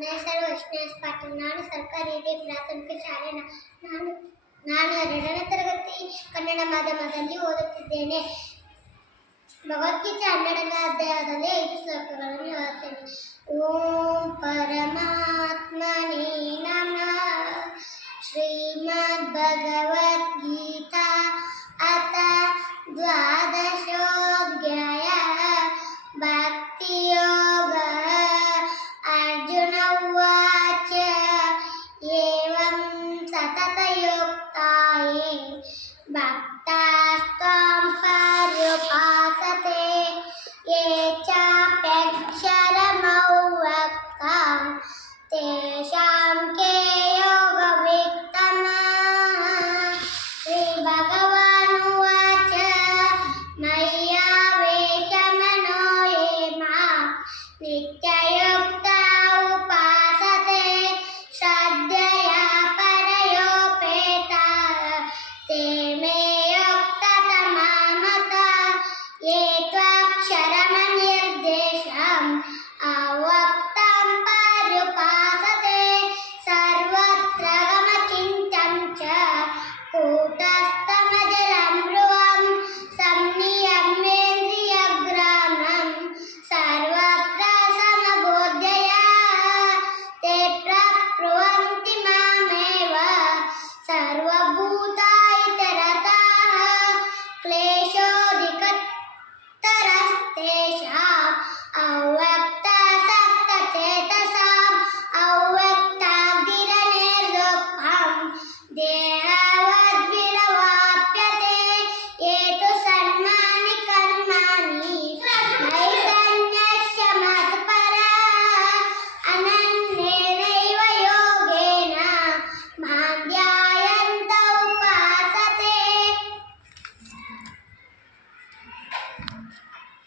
ನನ್ನ ಹೆಸರು ವೈಷ್ಣವೇಶ್ ಪಾಟೀಲ್. ನಾನು ಸರ್ಕಾರಿ ಹಿರಿಯ ಪ್ರಾಥಮಿಕ ಶಾಲೆ ನಾನು 2ನೇ ತರಗತಿ ಕನ್ನಡ ಮಾಧ್ಯಮದಲ್ಲಿ ಓದುತ್ತಿದ್ದೇನೆ. ಭಗವದ್ಗೀತೆ 12ನೇ ಅಧ್ಯಾಯದಲ್ಲಿ 5 ಶ್ಲೋಕಗಳನ್ನು ಹೇಳುತ್ತೇನೆ. ಓಂ ಪರಮಾತ್ಮನೇ ನಮಃ. ಶ್ರೀಮದ್ ಭಗವದ್ಗೀತಾ ಅಥ ದ್ವಾದಶೋಧ್ಯಾಯ ಭಕ್ತಿಯೋಗ. ಅರ್ಜುನ ಉವಾಚ ಏವಂ ಸತತಯುಕ್ತಾಯೇ ಭಕ್ತಾಸ್ತ್ವಾಂ ಪರ್ಯುಪಾಸತೆ ಯೇ ಚಾಪ್ಯಕ್ಷರಮವ್ಯಕ್ತಾಂ ತೇಷಾಂ